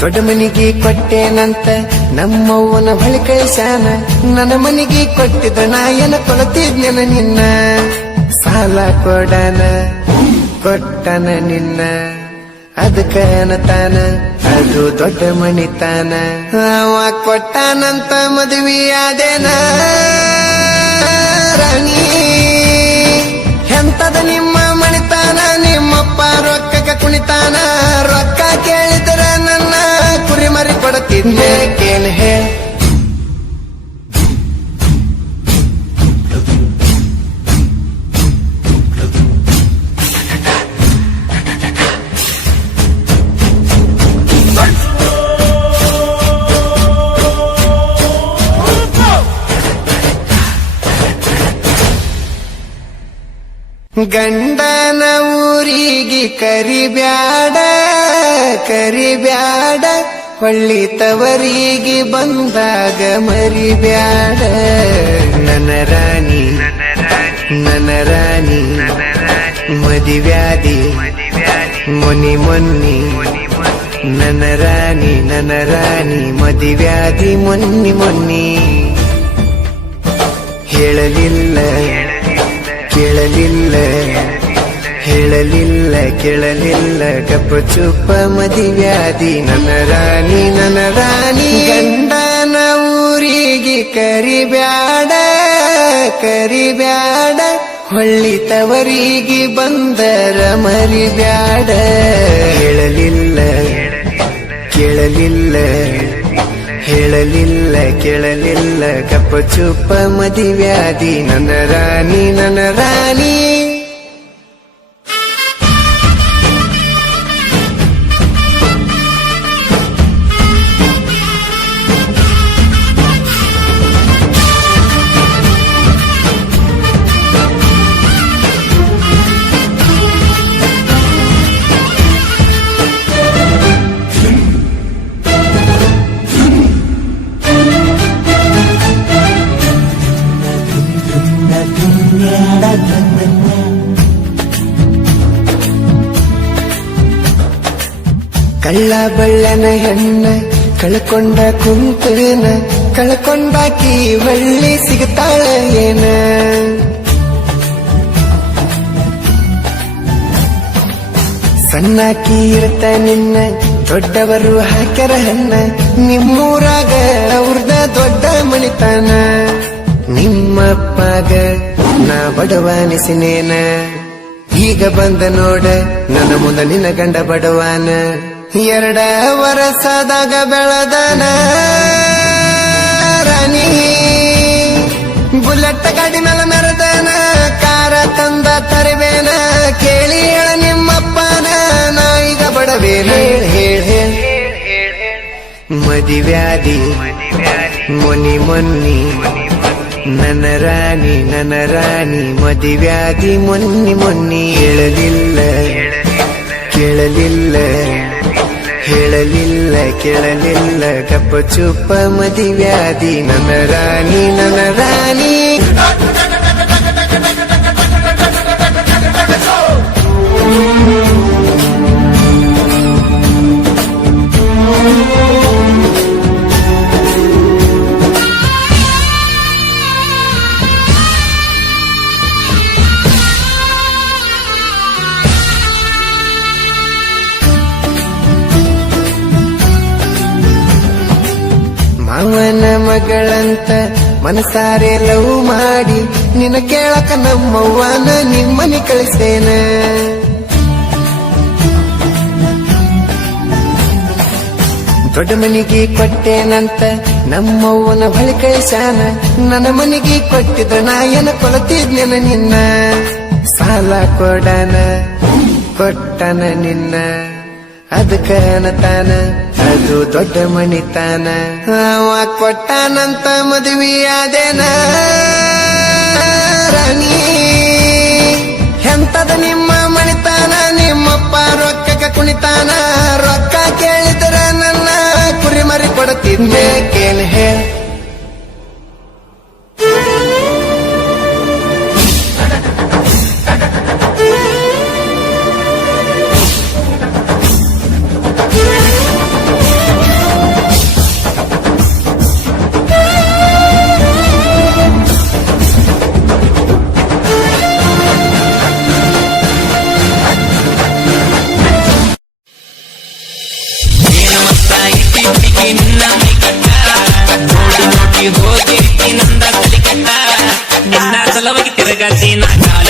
ದೊಡ್ಡ ಮನಿಗೆ ಕೊಟ್ಟೇನಂತ ನಮ್ಮವ್ವನ ಬಳಿ ಕಳಿಸ್ಯಾನ. ನನ್ನ ಮನಿಗೆ ಕೊಟ್ಟಿದ್ದ ನಾಯನ ಕೊಲತಿದ್ನೆನ ನಿನ್ನ. ಸಾಲ ಕೊಡನ ಕೊಟ್ಟನ ನಿನ್ನ, ಅದಕ್ಕ ಅನ್ನತಾನ ಅದು ದೊಡ್ಡ ಮನಿತಾನ. ಅವ ಕೊಟ್ಟಾನಂತ ಮದುವೆಯಾದೇನ ರಾಣಿ. ಎಂತದ ನಿಮ್ಮ ಮಣಿತಾನ, ನಿಮ್ಮಪ್ಪ ರೊಕ್ಕಕ್ಕೆ ಕುಣಿತಾನ. ರೊಕ್ಕ ಕೇಳಿದ್ರ ನನ್ನ ಕುರಿಮರಿ ಕೊಡುತ್ತಿದ್ದೆ ಕೇನ್ ಹೇ. ಗಂಡನ ಊರಿಗೆ ಕರಿಬ್ಯಾಡ ಕರಿಬ್ಯಾಡ, ಹೊಳ್ಳಿ ತವರಿಗೆ ಬಂದಾಗ ಮರಿಬ್ಯಾಡ. ನನ್ನ ರಾಣಿ ನನ್ನ ರಾಣಿ ಮದಿವ್ಯಾದಿ ಮೊನಿ ಮೊನ್ನಿ. ನನ್ನ ರಾಣಿ ಮದಿವ್ಯಾದಿ ಮೊನ್ನಿ ಮೊನ್ನಿ. ಹೇಳಲಿಲ್ಲ ಕೇಳಲಿಲ್ಲ ಹೇಳಲಿಲ್ಲ ಕೇಳಲಿಲ್ಲ ಗಪ್ಪ ಚುಪ್ಪ ಮದಿವ್ಯಾದಿ. ನನ್ನ ರಾಣಿ ಗಂಡನ ಊರಿಗೆ ಕರಿಬ್ಯಾಡ ಕರಿಬ್ಯಾಡ, ಹೊಳ್ಳಿ ತವರಿಗೆ ಬಂದರ ಮರಿಬ್ಯಾಡ. ಹೇಳಲಿಲ್ಲ ಕೇಳಲಿಲ್ಲ ಹೇಳಲಿಲ್ಲ ಕೇಳಲಿಲ್ಲ ಗಪ್ಪ ಚುಪ್ಪ ಮದಿವ್ಯಾದಿ. ನನ್ನ ರಾಣಿ ಕಳ್ಳ ಬಳ್ಳನ ಹೆಣ್ಣ ಕಳ್ಕೊಂಡ ಕುಂತನ, ಕಳ್ಕೊಂಡಾಕಿ ಹೊಳ್ಳಿ ಸಿಗ್ತಾಳ ಏನ. ಸಣ್ಣಾಕಿ ಇರ್ತ ನಿನ್ನ ದೊಡ್ಡವರು ಹಾಕ್ಯಾರ ಹಣ್ಣ. ನಿಮ್ಮೂರಾಗ ಅವ್ರದ ದೊಡ್ಡ ಮನಿತಾನ. ನಿಮ್ಮಪ್ಪಗ ನಾ ಬಡವಾನಿಸಿನೇನ, ಈಗ ಬಂದ ನೋಡ ನನ್ನ ಮುಂದ ನಿನ್ನ ಗಂಡ ಬಡವಾನ. 2 ವರ್ಷದಾಗ ಬೆಳದನ ರಾಣಿ, ಬುಲೆಟ್ ಗಾಡಿ ಮೇಲೆ ಮೆರೆದನ. ಕಾರ ತಂದ ತರಿವೇನ, ಕೇಳಿ ಹೇಳ ನಿಮ್ಮಪ್ಪನ ನಾ ಈಗ ಬಡವೇನ. ಹೇಳ ಮದಿವ್ಯಾದಿ ಮೊನಿ ಮೊನ್ನಿ. ನನ್ನ ರಾಣಿ ಮದಿವ್ಯಾದಿ ಮೊನ್ನಿ ಮೊನ್ನಿ. ಹೇಳಲಿಲ್ಲ ಕೇಳಲಿಲ್ಲ ಹೇಳಲಿಲ್ಲ ಕೇಳಲಿಲ್ಲ ಗಪ್ಪ ಚುಪ್ಪ ಮದಿವ್ಯಾದಿ. ನನ್ನ ರಾಣಿ ಮಾವನ ಮಗಳಂತ ಮನಸಾರೆ ಲವ್ ಮಾಡಿ ನಿನ್ನ ಕೇಳಕ ನಮ್ಮವ್ವನ ನಿಮ್ಮನಿ ಕಳಿಸೇನ. ದೊಡ್ಡ ಮನಿಗೆ ಕೊಟ್ಟೇನಂತ ನಮ್ಮವ್ವನ ಬಳಿ ಕಳಿಸ್ಯಾನ. ನನ್ನ ಮನಿಗೆ ಕೊಟ್ಟಿದ್ದ ನಾಯನ ಕೊಲತಿದ್ನೆನ ನಿನ್ನ. ಸಾಲ ಕೊಡನ ಕೊಟ್ಟನ ನಿನ್ನ, ಅದಕ್ಕ ಅನ್ನತಾನ ಅದು ದೊಡ್ಡ ಮನಿತಾನ. ಅವ ಕೊಟ್ಟಾನಂತ ಮದುವೆಯಾದೇನ ರಾಣಿ. ಎಂತದ ನಿಮ್ಮ ಮಣಿತಾನ, ನಿಮ್ಮಪ್ಪ ರೊಕ್ಕಕ್ಕೆ ಕುಣಿತಾನ. ರೊಕ್ಕ ಕೇಳಿದ್ರ ನನ್ನ ಕುರಿಮರಿ ಕೊಡುತ್ತಿದ್ದೆ ಕೇನ್ ಹೇ. ಹುಡುಗಿ ನಿನ್ನ ಮೈ ಕಟ್ಟ ನೋಡಿ ನೋಡಿ ಹೋಗಿರ್ತಿ ನಂದ ತಲೆ ಕಟ್ಟ ನಿನ್ನ ಸಲವಾಗಿ ತಿರುಗಾಡ್ತಿ ನಾ ಕಾಲ